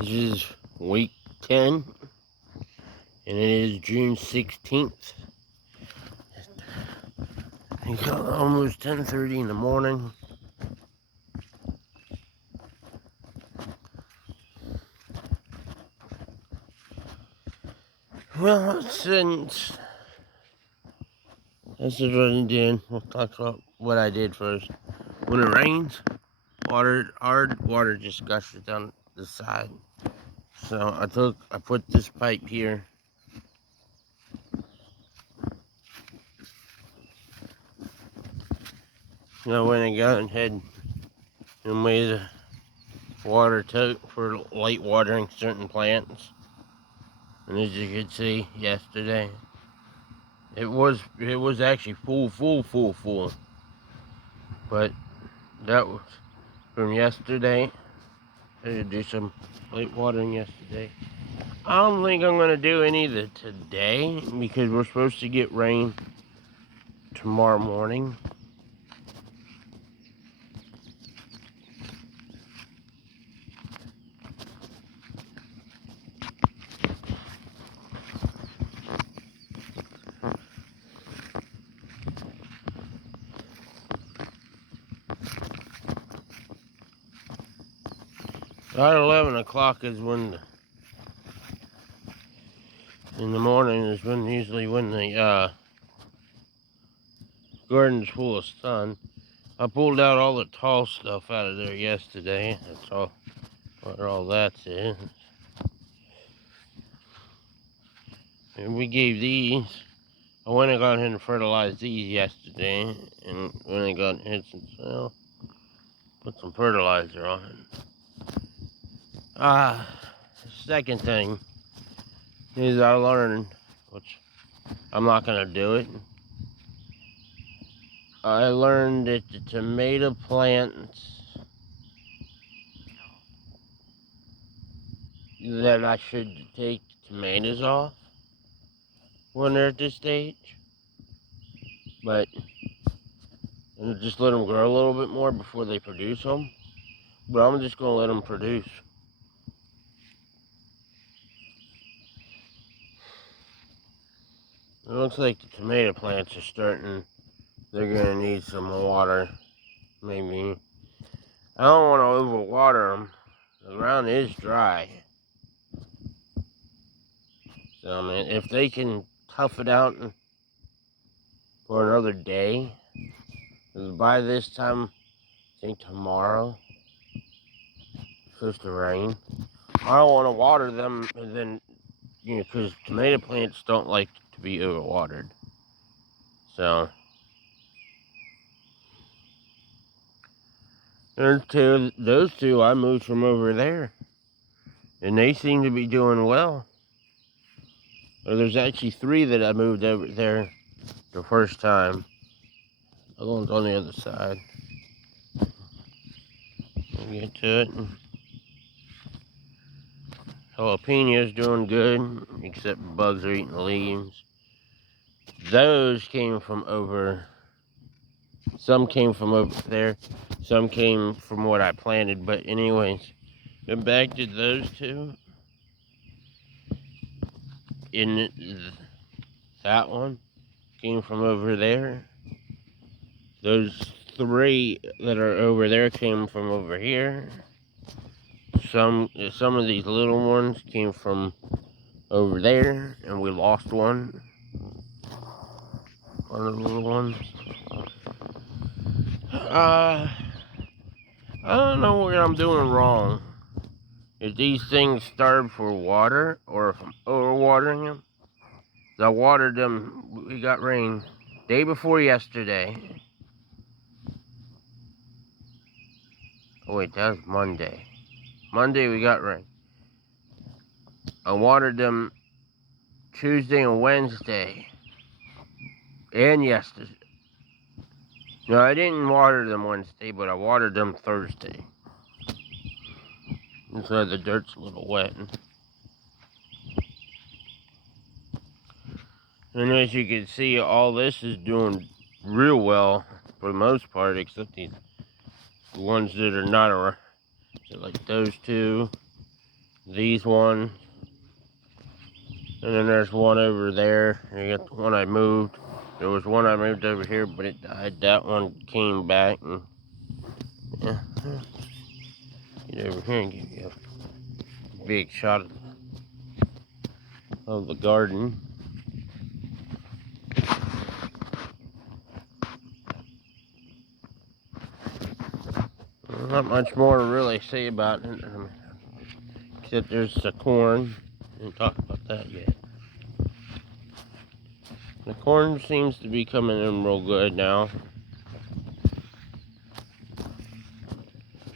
This is week 10, and it is June 16th. It's almost 10:30 in the morning. Well, since this is what I did, we'll talk about what I did first. When it rains, hard water just gushes down the side. So I put this pipe here. I went and got ahead and made a water tote for light watering certain plants. And as you can see, yesterday, it was actually full. But that was from yesterday. I had to do some light watering yesterday. I don't think I'm gonna do any of it today because we're supposed to get rain tomorrow morning. About 11 o'clock is when in the morning is usually when the garden's full of sun. I pulled out all the tall stuff out of there yesterday. That's all what all that is. And we gave these. I went and got ahead and fertilized these yesterday, and when I got ahead and well, put some fertilizer on it. Second thing is I learned, which I'm not gonna do it. I learned that the tomato plants that I should take tomatoes off when they're at this stage, but and just let them grow a little bit more before they produce them. But I'm just gonna let them produce. It looks like the tomato plants are starting. They're gonna need some water, maybe. I don't want to overwater them. The ground is dry. So, I mean, if they can tough it out for another day, by this time, I think tomorrow, it's supposed to rain. I don't want to water them, and then, because tomato plants don't like to be overwatered. So, those two I moved from over there, and they seem to be doing well. Or there's actually 3 that I moved over there the first time. The other one's on the other side. We'll get to it. Jalapeno's doing good, except bugs are eating the leaves. Those came from over. Some came from over there. Some came from what I planted. But anyways, went back to those 2. That one came from over there. Those 3 that are over there came from over here. Some of these little ones came from over there, and we lost one. One of the little ones. I don't know what I'm doing wrong. If these things starve for water, or if I'm overwatering them. I watered them. We got rain day before yesterday. Oh wait, that was Monday. Monday we got rain. I watered them Tuesday and Wednesday. And yesterday. No, I didn't water them Wednesday, but I watered them Thursday. And so the dirt's a little wet. And as you can see, all this is doing real well for the most part, except the ones that are not around. So like those 2, these ones. And then there's one over there. You got the one I moved. There was one I moved over here, but it died. That one came back. And yeah, get over here and give you a big shot of the garden. Not much more to really say about it, except there's the corn. Didn't talk about that yet. The corn seems to be coming in real good now.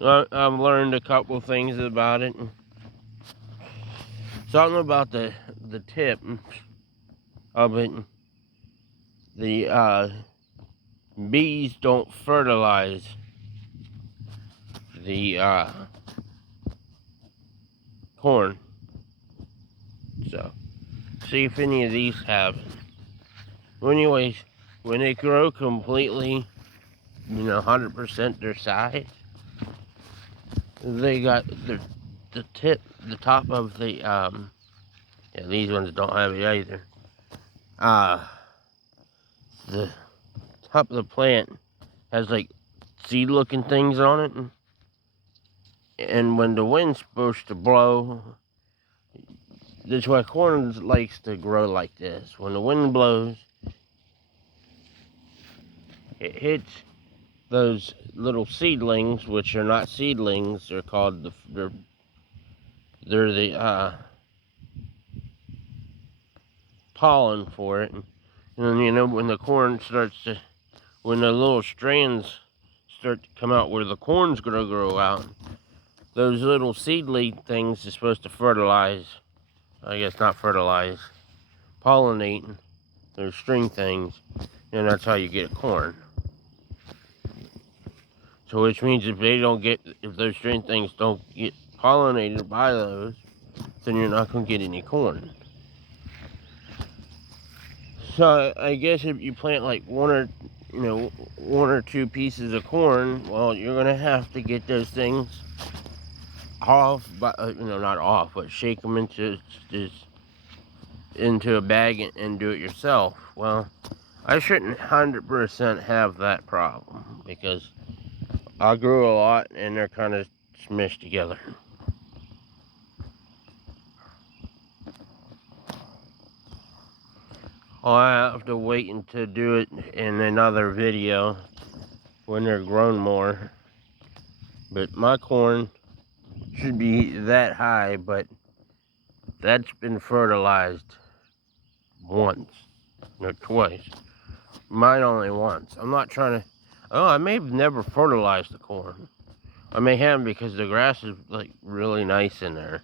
I've learned a couple things about it. Something about the tip of it. The bees don't fertilize the corn. So, see if any of these have it. Well, anyways, when they grow completely, 100% their size, they got the top of the yeah, these ones don't have it either. The top of the plant has like seed-looking things on it, and when the wind's supposed to blow, that's why corn likes to grow like this. When the wind blows, it hits those little seedlings, which are not seedlings. They're called they're the pollen for it. And then when the corn starts to, when the little strands start to come out where the corn's gonna grow out, those little seedling things are supposed to fertilize. I guess not fertilize, pollinate those string things, and that's how you get corn. So which means if those string things don't get pollinated by those, then you're not gonna get any corn. So I guess if you plant like one or two pieces of corn, well, you're gonna have to get those things off, but not off, but shake them into a bag and do it yourself. Well, I shouldn't 100% have that problem because I grew a lot and they're kind of smushed together. I'll have to wait to do it in another video when they're grown more. But my corn should be that high, but that's been fertilized once or twice. Mine only once. I'm not trying to. Oh, I may have never fertilized the corn. I may have because the grass is like really nice in there.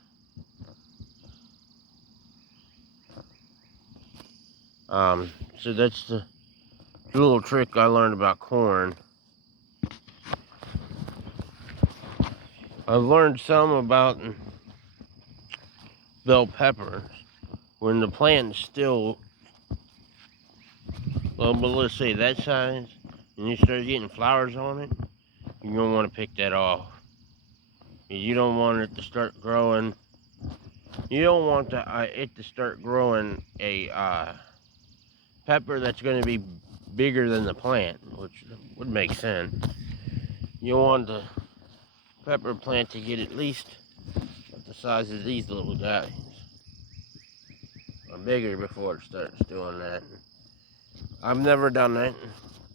So that's the little trick I learned about corn. I've learned some about bell peppers. When the plant's still, well, but let's say that size, and you start getting flowers on it, you're gonna want to pick that off. You don't want it to start growing. You don't want it to start growing a pepper that's going to be bigger than the plant, which would make sense. You want the pepper plant to get at least the size of these little guys, or bigger before it starts doing that. I've never done that.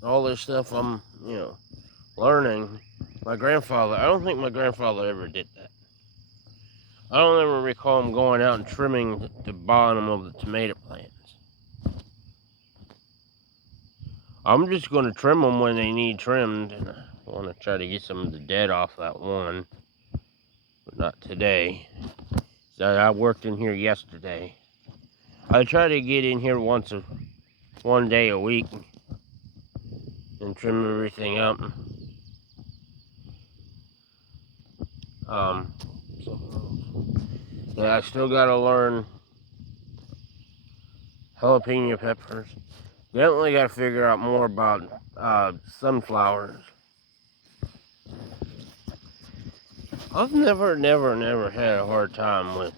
All this stuff I'm, learning. My grandfather, I don't think my grandfather ever did that. I don't ever recall him going out and trimming the bottom of the tomato plants. I'm just going to trim them when they need trimmed, and I want to try to get some of the dead off that one, but not today. So I worked in here yesterday. I try to get in here one day a week and trim everything up. Yeah, I still got to learn jalapeno peppers. Definitely got to figure out more about sunflowers. I've never had a hard time with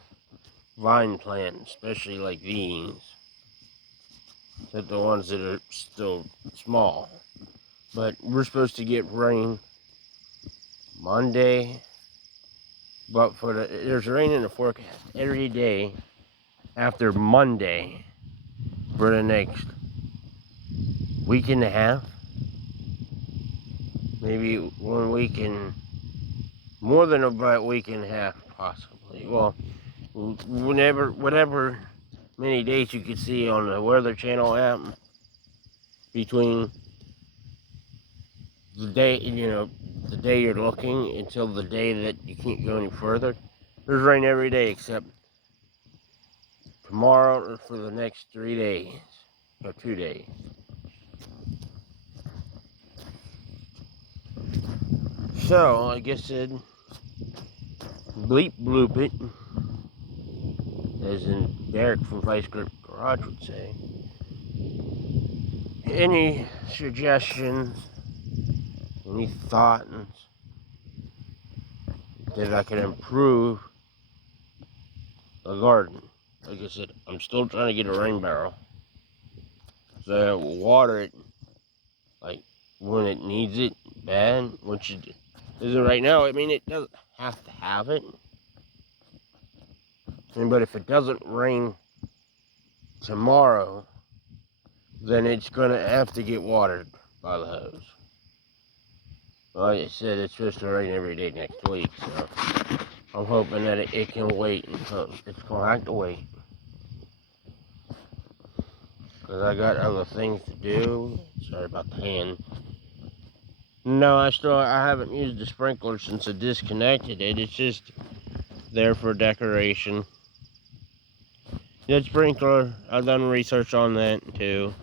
vine plants, especially like these. Except the ones that are still small. But we're supposed to get rain Monday. But there's rain in the forecast every day after Monday for the next week and a half. Maybe 1 week and more than about a week and a half, possibly. Well, whatever many days you could see on the Weather Channel app between the day, the day you're looking until the day that you can't go any further. There's rain every day except tomorrow or for the next 3 days or 2 days. So, like I said, bleep bloop it, as in Derek from Vice Grip Garage would say. Any suggestions, any thoughts that I can improve the garden? Like I said, I'm still trying to get a rain barrel so I will water it like when it needs it bad, which it isn't right now. I mean, it doesn't have to have it. But if it doesn't rain tomorrow, then it's going to have to get watered by the hose. Like I said, it's supposed to rain every day next week, so I'm hoping that it can wait until it's going to have to wait. Because I got other things to do. Sorry about the hand. No, I haven't used the sprinkler since I disconnected it. It's just there for decoration. That sprinkler, I've done research on that too.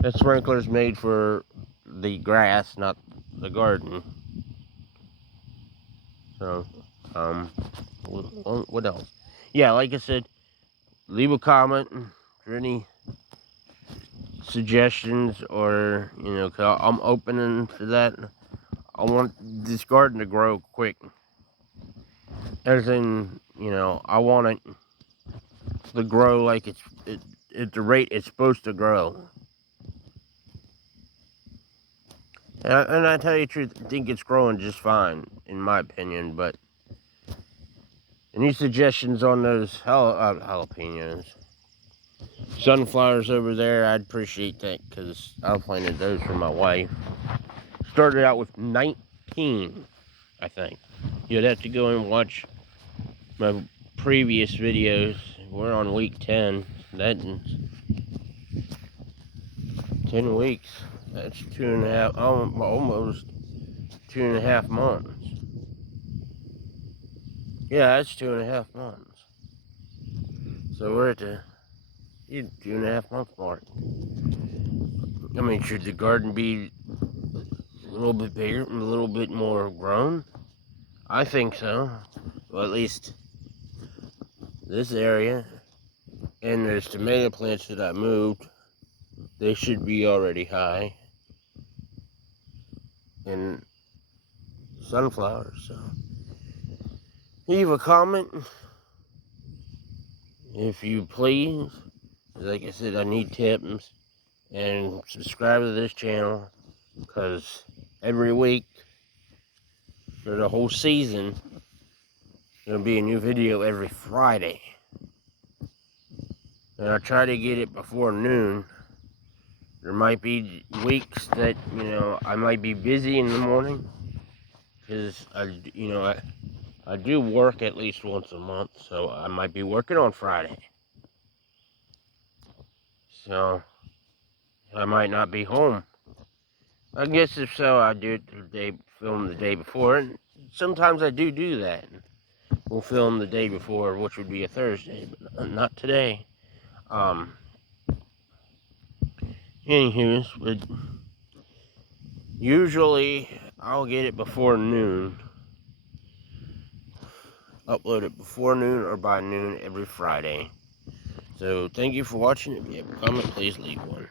That sprinkler is made for the grass, not the garden. So, what else? Yeah, like I said, leave a comment for any suggestions or, cause I'm opening for that. I want this garden to grow quick. As in, I want it to grow like at the rate it's supposed to grow. And I tell you the truth, I think it's growing just fine, in my opinion, but any suggestions on those jalapenos? Sunflowers over there, I'd appreciate that, because I planted those for my wife. Started out with 19, I think. You'd have to go and watch my previous videos. We're on week 10. That's 10 weeks. That's 2.5, almost 2.5 months. Yeah, that's 2.5 months. So we're at the 2.5 month mark. I mean, should the garden be a little bit bigger and a little bit more grown? I think so. Well, at least this area. And there's tomato plants that I moved. They should be already high. And sunflowers, so. Leave a comment, if you please. Like I said, I need tips. And subscribe to this channel, because every week, for the whole season, there'll be a new video every Friday. And I'll try to get it before noon. There might be weeks that, I might be busy in the morning, because I do work at least once a month, so I might be working on Friday. So I might not be home. I guess if so, I do it film the day before, and sometimes I do that. We'll film the day before, which would be a Thursday, but not today. Anywho's, but usually I'll get it before noon. Upload it before noon or by noon every Friday. So thank you for watching. If you have a comment, please leave one.